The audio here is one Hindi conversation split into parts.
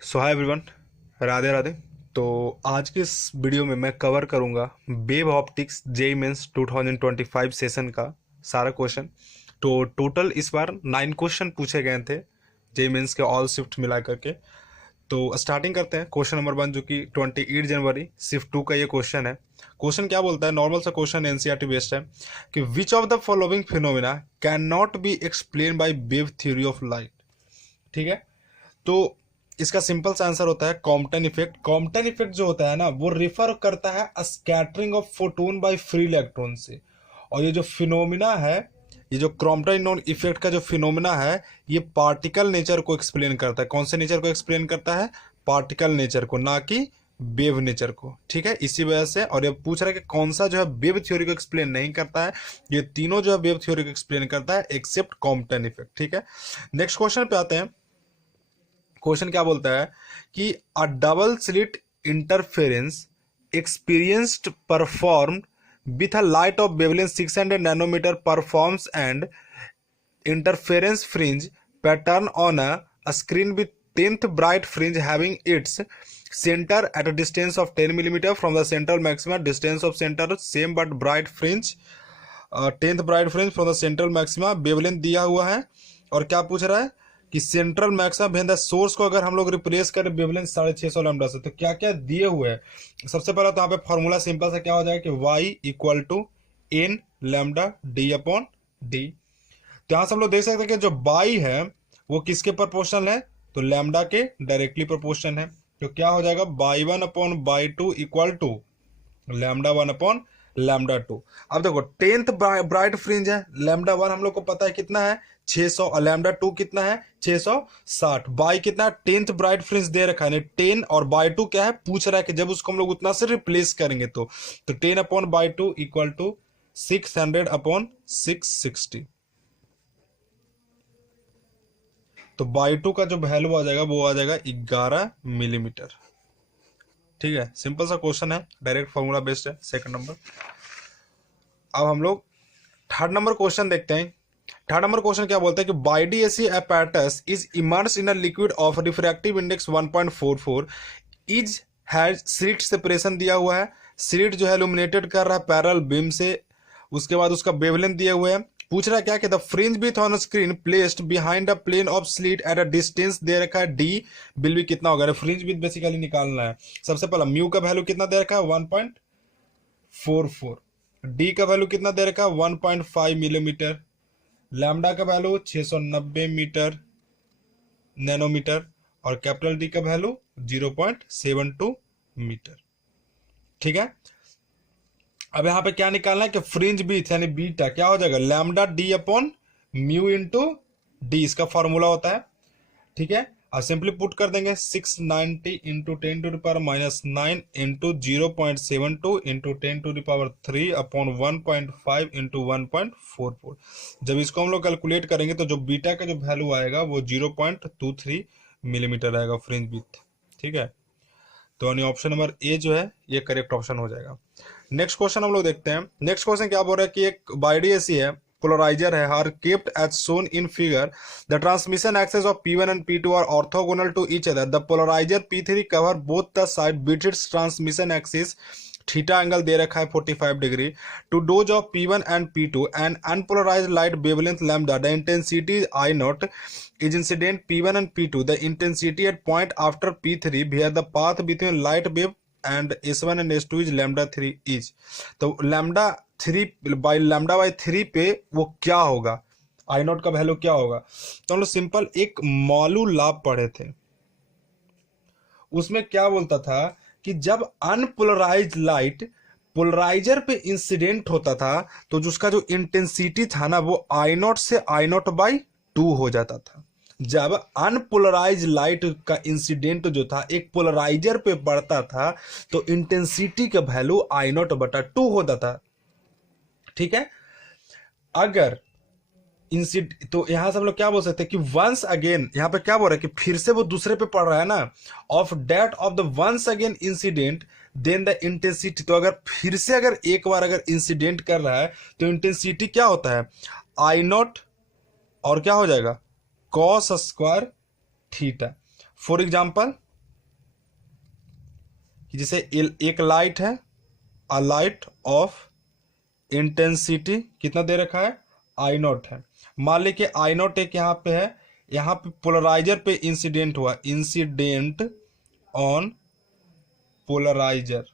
सो हाय एवरीवन, राधे राधे। तो आज के इस वीडियो में मैं कवर करूंगा wave optics JEE mains 2025 session का सारा क्वेश्चन। तो टोटल इस बार 9 क्वेश्चन पूछे गए थे जेईई मेंस के ऑल शिफ्ट मिला करके। तो स्टार्टिंग करते हैं क्वेश्चन नंबर 1, जो कि 28 जनवरी शिफ्ट 2 का ये क्वेश्चन है। क्वेश्चन क्या बोलता है, नॉर्मल सा क्वेश्चन एनसीईआरटी बेस्ड है कि which of the following phenomena can not be explain by wave theory of light. ठीक है, तो इसका सिंपल सा आंसर होता है कॉम्पटन इफेक्ट। कॉम्पटन इफेक्ट जो होता है ना, वो रिफर करता है scattering of photon by free electron से। और ये जो फिनोमिना है, ये जो क्रॉम्पटन इफेक्ट का जो फिनोमिना है, ये पार्टिकल नेचर को एक्सप्लेन करता है। कौन से नेचर को एक्सप्लेन करता है? पार्टिकल नेचर को, ना कि वेव नेचर को। ठीक है, इसी वजह से। और ये पूछ रहा है कि कौन सा जो है वेव थ्योरी को एक्सप्लेन नहीं करता है। ये तीनों जो है वेव थ्योरी को एक्सप्लेन करता है एक्सेप्ट कॉम्पटन इफेक्ट। ठीक है, नेक्स्ट क्वेश्चन पे आते हैं। क्वेश्चन क्या बोलता है कि a double slit interference experienced performed with a light of wavelength 600 nanometre performs and interference fringe pattern on a screen with 10th bright fringe having its center at a distance of 10 millimeter from the central maxima, distance of center same but bright fringe 10th bright fringe from the central maxima, wavelength दिया हुआ है। और क्या पूछ रहा है कि सेंट्रल मैक्सिमा भेद सोर्स को अगर हम लोग रिप्लेस करें वेवलेंथ 650 लैम्डा से, तो क्या क्या दिए हुए हैं। सबसे पहला तो यहाँ पे फॉर्मूला सिंपल सा क्या हो जाएगा कि y equal to N lambda D upon D. तो यहां से हम लोग देख सकते हैं कि जो बाई है वो किसके प्रोपोर्शनल है, तो लैम्डा के डायरेक्टली प्रोपोर्शनल है। तो क्या हो जाएगा, Y one upon Y two equal to lambda one upon lambda two. अब देखो 10th ब्राइट फ्रिंज है, लैम्डा वन हम लोग को पता है कितना है 600, और लैम्डा टू कितना है 660। बाई कितना है 10th ब्राइट फ्रिंज दे रखा है, 10 और बाई टू क्या है पूछ रहा है कि जब उसको हम लोग उतना से रिप्लेस करेंगे तो 10 upon Y two equal to 600 upon 660। तो बाई टू का जो वैल्यू आ जाएगा वो आ जाएगा 11 मिलीमीटर। ठीक है, सिंपल सा क्वेश्चन है, डायरेक्ट फॉर्मूला बेस्ड है। Second number. अब हम लोग थर्ड नंबर क्वेश्चन देखते हैं। थर्ड नंबर क्वेश्चन क्या बोलता है कि बाइडियसी apparatus is immerse in a liquid of refractive index 1.44 is has slit separation दिया हुआ है। स्लिट जो है इल्यूमिनेटेड कर रहा है पैरेलल बीम से। उसके बाद उसका वेवलेंथ दिए हुए हैं। पूछ रहा है क्या कि the fringe width on screen placed behind a plane of slit at a distance दे रखा है डी विल भी कितना होगा। फ्रिंज विथ बेसिकली निकालना है। सबसे पहला म्यू का वैल्यू कितना दे रखा है 1.44, डी का वैल्यू कितना दे रखा है 1.5 मिलीमीटर, लैम्डा का वैल्यू 690 मीटर नैनोमीटर, और कैपिटल डी का वैल्यू 0.72 मीटर। ठीक है, अब यहां पे क्या निकालना है कि फ्रिंज बीथ यानी बीटा क्या हो जाएगा lambda D upon mu into D, इसका फॉर्मूला होता है। ठीक है, अब सिंपली पुट कर देंगे 690 into 10⁻⁹ into 0.72 into 10⁻³ upon 1.5 into 1.44। जब इसको हम लोग कैलकुलेट करेंगे तो जो बीटा का जो वैल्यू आएगा वो 0.23 मिलीमीटर आएगा फ्रिंज बीथ। ठीक है, तो यानी ऑप्शन नंबर ए जो है ये करेक्ट ऑप्शन हो जाएगा। नेक्स्ट क्वेश्चन हम लोग देखते हैं। नेक्स्ट क्वेश्चन क्या बोल रहा है कि एक बाइडियसी है, पोलराइजर है, are kept as shown in figure. The transmission axes of P1 and P2 are orthogonal to each other. The polariser P3 cover both the side with its transmission axis. Theta angle दे रखा है 45 degree. To those of P1 and P2 and unpolarised light wavelength lambda, the intensity I naught is incident P1 and P2. The intensity at point after P3 via the path between light wave and S1 and S2 is lambda 3 each. तो lambda 3 by lambda by 3 पे वो क्या होगा, I नॉट का वैल्यू क्या होगा। तो हम लोग सिंपल एक मॉलू लॉ पढ़े थे, उसमें क्या बोलता था कि जब अनपोलराइज्ड लाइट पोलराइजर पे इंसिडेंट होता था तो उसका जो इंटेंसिटी था ना वो I नॉट से I नॉट बाई 2 हो जाता था। जब अनपोलराइज लाइट का इंसिडेंट जो था एक पोलराइजर पे पड़ता था तो इंटेंसिटी का वैल्यू I नॉट बटा 2 होता था। ठीक है, अगर तो यहां से हम लोग क्या बोल सकते हैं कि वंस अगेन, यहां पे क्या बोल रहा है कि फिर से वो दूसरे पे पड़ रहा है ना, of that of the once again incident then the intensity. तो अगर फिर से अगर एक बार अगर इंसिडेंट कर रहा है तो इंटेंसिटी क्या होता है I नॉट और क्या हो जाएगा cos square theta. For example कि जैसे एक लाइट है, अ लाइट ऑफ इंटेंसिटी कितना दे रखा है, आई नॉट है। मान ली कि आई नॉट एक यहाँ पे है, यहाँ पे पोलराइजर पे इंसिडेंट हुआ, इंसिडेंट ऑन पोलराइजर।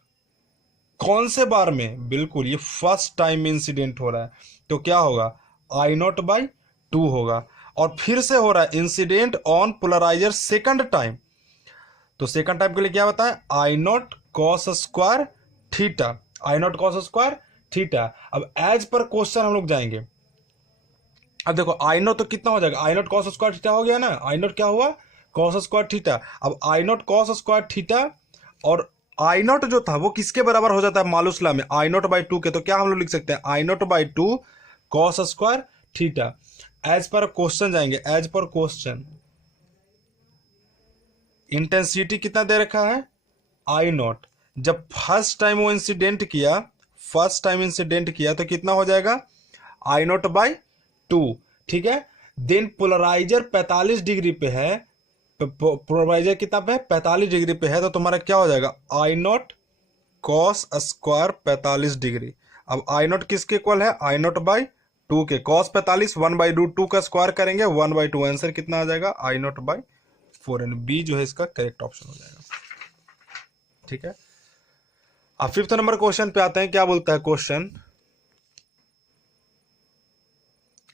कौन से बार में, बिल्कुल ये फर्स्ट टाइम इंसिडेंट हो रहा है, तो क्या होगा, आई नॉट बाई 2 होगा। और फिर से हो रहा है incident on polariser second time, तो सेकंड टाइम के लिए क्या बताए, I naught cos square theta, I naught cos square theta. अब एज पर क्वेश्चन हम लोग जाएंगे। अब देखो आई नॉट तो कितना हो जाएगा, आई नॉट कॉस स्क्वायर थीटा हो गया ना, आई नॉट क्या हुआ, कॉस स्क्वायर थीटा। अब आई नॉट कॉस स्क्वायर थीटा और आई नॉट जो था वो किसके बराबर हो जाता है मालूसला में, आई नॉट बाई 2 के। तो क्या हम लोग लिख सकते हैं, I naught by 2 cos square theta. As per question जाएंगे, एज पर क्वेश्चन इंटेंसिटी कितना दे रखा है, आई नॉट। जब फर्स्ट टाइम वो इंसिडेंट किया, फर्स्ट टाइम इंसिडेंट किया तो कितना हो जाएगा, आई नॉट बाई 2, ठीक है। देन पोलराइजर 45 डिग्री पे है, पोलराइजर कितना पे है, 45 डिग्री पे है, तो तुम्हारा क्या हो जाएगा, आई नॉट कॉस स्क्वायर 45 डिग्री। अब आई नॉट किसके इक्वल है, आई नॉट बाई 2 के, कॉस 45 1/2, 2 का स्क्वायर करेंगे 1/2, आंसर कितना आ जाएगा, आई नॉट बाई 4, एंड बी जो है इसका करेक्ट ऑप्शन हो जाएगा, ठीक है। अब 5th नंबर क्वेश्चन पे आते हैं। क्या बोलता है क्वेश्चन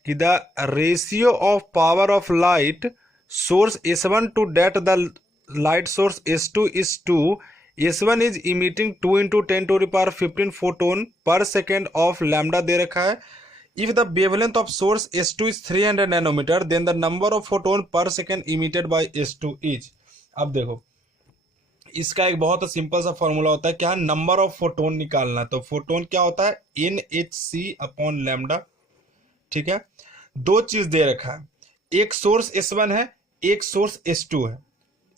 कि the ratio of power of light source S1 to that the light source S2 is 2, S1 is emitting 2 into 10⁻15 photon per second of lambda दे रखा है। If the wavelength of source S2 is 300 nanometre, then the number of photon per second emitted by S2 is. अब देखो इसका एक बहुत सिंपल सा फॉर्मूला होता है, क्या, नंबर ऑफ फोटोन निकालना। तो फोटोन क्या होता है, NhC अपॉन लैम्डा, ठीक है। दो चीज दे रखा है, एक सोर्स S1 है, एक सोर्स S2 है।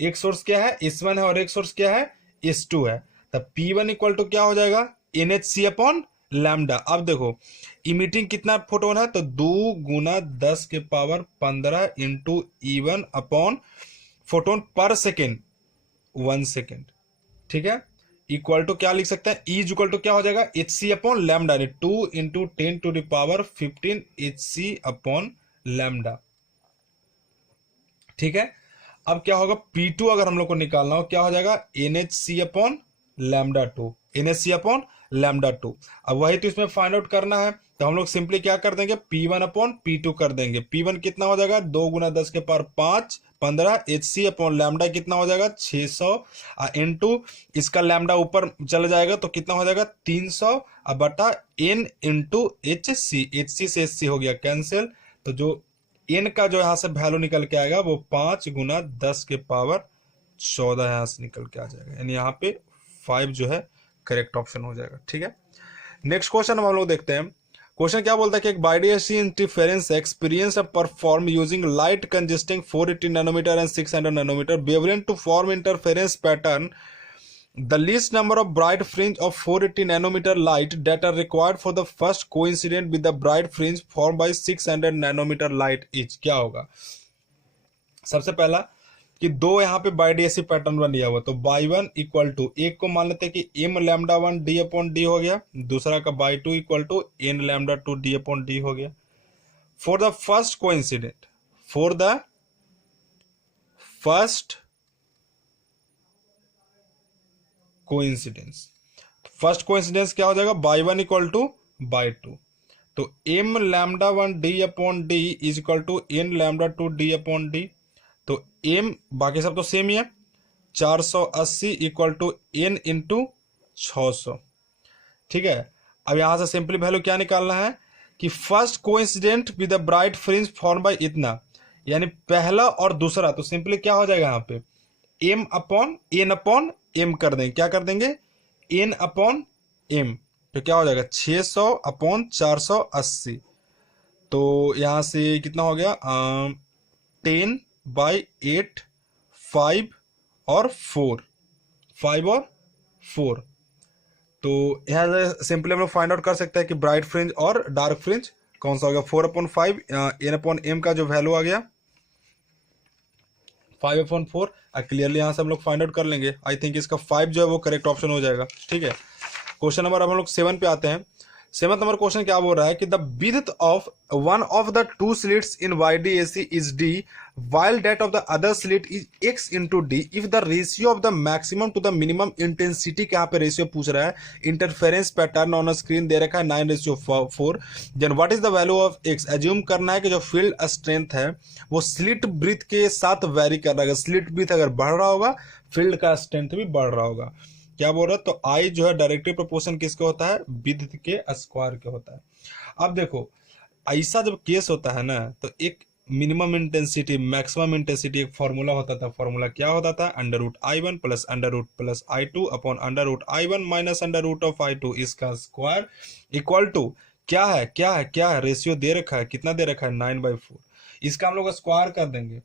एक सोर्स क्या है, S1 है, और एक सोर्स क्या है, S2 है। तब P1 इक्वल टू क्या हो जाएगा, NhC अपॉन लैम्डा। अब देखो इमिटिंग कितना फोटोन है, तो 2 गुना 10 के power 15 into E1 upon photon per second 1 second, ठीक है। इक्वल टू क्या लिख सकते हैं, E इक्वल टू क्या हो जाएगा, HC upon lambda, 2 into 10⁻15 HC upon lambda, ठीक है। अब क्या होगा, P2 अगर हम लोग को निकालना हो, क्या हो जाएगा, NhC upon lambda 2, NhC upon lambda 2। अब वही तो इसमें फाइंड आउट करना है, तो हम लोग सिंपली क्या कर देंगे, P1 अपॉन P2 कर देंगे। P1 कितना हो जाएगा, 2 गुना 10 के पावर 5 15, HC अपॉन लैम्डा कितना हो जाएगा, 600 इंटू इसका लैम्डा ऊपर चला जाएगा तो कितना हो जाएगा, 300 बटा N इंटू HC, HC से HC हो गया कैंसिल। तो जो N का जो यहाँ से वैल्यू निकल के आएगा वो 5 गुना 10 के पावर 14 यहाँ से निकल के आ जाएगा, यानी यहाँ पे 5 जो है करेक्ट ऑप्शन हो जाएगा, ठीक है। नेक्स्ट क्वेश्चन हम लोग देखते हैं। क्वेश्चन क्या बोलता है कि एक बाइडियसी interference experience perform using light consisting 480 nanometre and 600 nanometre wavelength to form interference pattern. The least number of bright fringe of 480 nanometer light that are required for the first coincident with the bright fringe formed by 600 nanometer light is। क्या होगा, सबसे पहला कि दो यहाँ पे बाइडियसी पैटर्न बन दिया हुआ, तो बाई 1 इक्वल टू, एक को मान लेते हैं कि M lambda 1 D upon D हो गया, दूसरा का Y 2 equal to N lambda 2 D upon D हो गया। For the first coincident, for the first coincidence, first coincidence क्या हो जाएगा, बाई 1 इक्वल टू बाई 2, तो M lambda 1 D upon D is equal to N lambda 2 D upon D। तो M बाकी सब तो सेम ही है, 480 इक्वल टू N इंटू 600, ठीक है। अब यहां से सिंपली वैल्यू क्या निकालना है कि first coincident with the bright fringe form by इतना, यानी पहला और दूसरा, तो सिंपली क्या हो जाएगा यहाँ पे M upon N upon M कर देंगे, क्या कर देंगे, N अपॉन M, तो क्या हो जाएगा 600 अपॉन 480, तो यहां से कितना हो गया 10/8 5 और 4, 5 और 4। तो यहाँ से सिंपली हम लोग फाइंड आउट कर सकते हैं कि ब्राइट फ्रिंज और डार्क फ्रिंज कौन सा होगा। 4/5 N अपॉन M का जो वैल्यू आ गया 5/4 क्लियरली यहाँ से हम लोग फाइंड आउट कर लेंगे। आई थिंक इसका 5 जो है वो करेक्ट ऑप्शन हो जाएगा। ठीक है, क्वेश्चन नंबर अब हम लोग 7 पे आते हैं। 7th नंबर क्वेश्चन क्या बोल रहा है कि the width of one of the two slits in YDAC is D while that of the other slit is X into D if the ratio of the maximum to the minimum intensity के यहाँ पे रेशियो पूछ रहा है। इंटरफेरेंस पैटर्न ऑन स्क्रीन दे रखा है 9:4। Then what is the value of X। Assume करना है कि जो फील्ड स्ट्रेंथ है वो स्लिट ब्रीथ के साथ वेरी कर रहा है। स्लिट ब्रीथ अगर बढ़ रहा होगा फील्ड का स्ट्रेंथ भी बढ़ रहा होगा। क्या बोल रहा है, तो आई जो है डायरेक्टली प्रोपोर्शन किसके होता है, विड्थ के स्क्वायर के होता है। अब देखो ऐसा जब केस होता है ना तो एक मिनिमम इंटेंसिटी मैक्सिमम इंटेंसिटी एक फॉर्मूला होता था। फॉर्मूला क्या होता था, √I1 plus √I2 upon √I1 minus √I2 इसका स्क्वायर इक्वल टू क्या है रेशियो दे रखा है, कितना दे रखा है 9/4। इसका हम लोग स्क्वायर कर देंगे।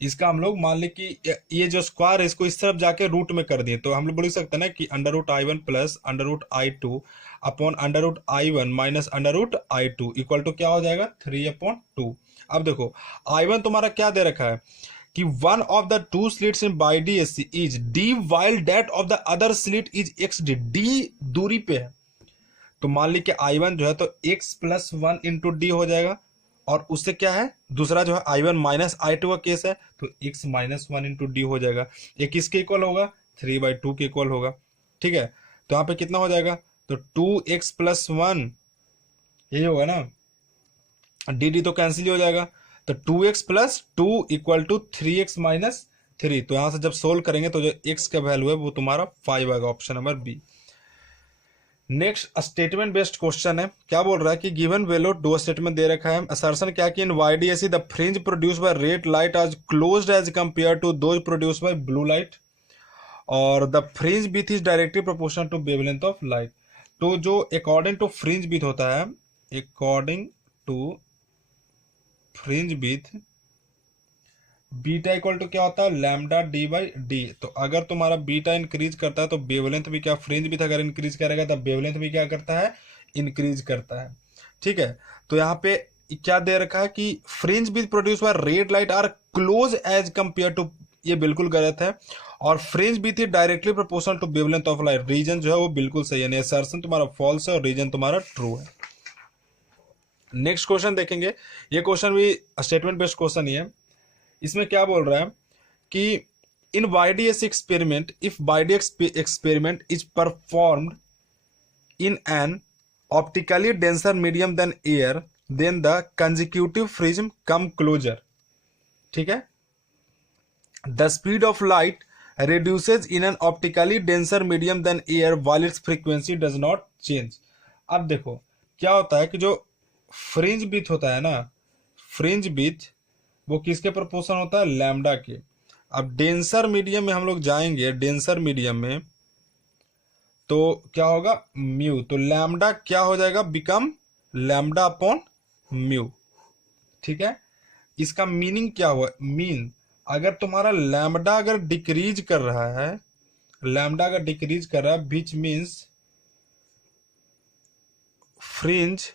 इसका हम लोग मान लें कि ये जो स्क्वायर है इसको इस तरफ जाके रूट में कर दिए तो हम लोग बोल सकते हैं ना कि √I1 plus √I2 upon √I1 minus √I2 equal to क्या हो जाएगा 3/2। अब देखो I1 तुम्हारा क्या दे रखा है कि one of the two slits in YDAC is D while that of the other slit is XD। D दूरी पे है तो मान ली कि I1 जो है तो X प्लस 1 इंटू D हो जाएगा और उससे क्या है दूसरा जो है I1 माइनस I2 का केस है तो X माइनस 1 इंटू D हो जाएगा। ये किसके इक्वल होगा 3/2 के इक्वल होगा। ठीक है, तो यहाँ पे कितना हो जाएगा तो 2x प्लस 1 यही होगा ना, डी तो कैंसिल हो जाएगा तो 2x plus 2 equal to 3x minus 3। तो यहाँ से जब सोल्व करेंगे तो जो x का वैल्यू है वो तुम्हारा 5 आएगा, option number B. Next statement based question है। क्या बोल रहा है कि गिवन वैल्यू दो स्टेटमेंट दे रखा है। असर्शन क्या कि in YDAC the fringe produce by red light are closed as compare to those produce by blue light और the fringe width is directly proportional to wavelength of light. तो जो अकॉर्डिंग टू फ्रिंज विड्थ होता है, according to fringe width beta equal to क्या होता है लैम्डा D/D। तो अगर तुम्हारा बीटा इंक्रीज करता है तो वेवलेंथ भी क्या, फ्रिंज विड्थ अगर इंक्रीज करेगा तो वेवलेंथ भी क्या करता है इंक्रीज करता है। ठीक है, तो यहाँ पे क्या दे रखा है कि fringe width produce by red light are close as compare to, ये बिल्कुल गलत है। और fringe width is directly proportional to wavelength of light, reason जो है वो बिल्कुल सही है, असर्शन तुम्हारा फॉल्स है और रीजन तुम्हारा ट्रू है। नेक्स्ट क्वेश्चन देखेंगे, ये क्वेश्चन भी स्टेटमेंट बेस्ड क्वेश्चन ही है। इसमें क्या बोल रहा है कि in YDAC experiment if YDAC experiment is performed in an optically denser medium then air then the consecutive prism come closer. ठीक है, the speed of light reduces in an optically denser medium than air while its frequency does not change। अब देखो क्या होता है कि जो फ्रिंज विड्थ होता है ना, फ्रिंज विड्थ वो किसके प्रोपोर्शन होता है लैम्डा के। अब डेंसर मीडियम में हम लोग जाएंगे, डेंसर मीडियम में तो क्या होगा म्यू, तो लैम्डा क्या हो जाएगा बिकम लैम्डा अपॉन म्यू। ठीक है, इसका मीनिंग क्या हुआ, मीन अगर तुम्हारा लैम्डा अगर डिक्रीज कर रहा है, लैम्डा अगर डिक्रीज कर रहा है which means fringe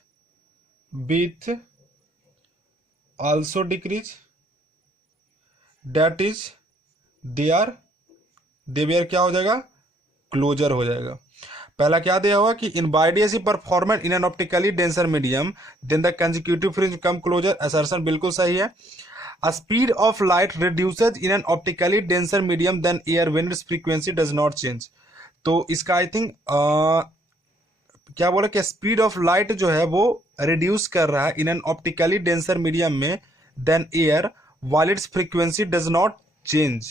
width also decrease, that is they क्या हो जाएगा क्लोजर हो जाएगा। पहला क्या दिया हुआ कि in YDAC performed in an optically denser medium then the consecutive fringe come closer, assertion बिल्कुल सही है। A speed of light reduces in an optically denser medium than air when its frequency does not change। तो इसका आई थिंक क्या बोला कि स्पीड ऑफ लाइट जो है वो रिड्यूस कर रहा है in an optically denser medium में then air while its frequency does not change.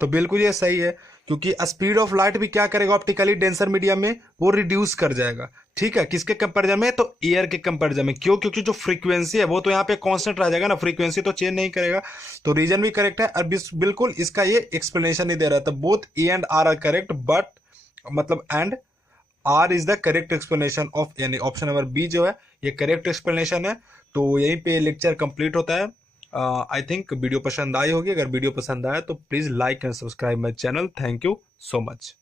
तो बिल्कुल ये सही है क्योंकि स्पीड ऑफ लाइट भी क्या करेगा ऑप्टिकली डेंसर मीडियम में वो रिड्यूस कर जाएगा। ठीक है, किसके कंपेरिजन में, तो एयर के कंपेरिजन में। क्यों, क्योंकि जो फ्रीक्वेंसी है वो तो यहाँ पे कांस्टेंट रह जाएगा ना, फ्रीक्वेंसी तो चेंज नहीं करेगा। तो रीजन भी करेक्ट है और बिल्कुल इसका ये एक्सप्लेनेशन नहीं दे रहा था। Both A and R are correct but मतलब and R is the correct explanation of, यानी ऑप्शन नंबर बी जो है ये करेक्ट एक्सप्लेनेशन है। तो यहीं पे लेक्चर कंप्लीट होता है। आई थिंक वीडियो पसंद आई होगी। अगर वीडियो पसंद आया तो please like and subscribe my channel. Thank you so much.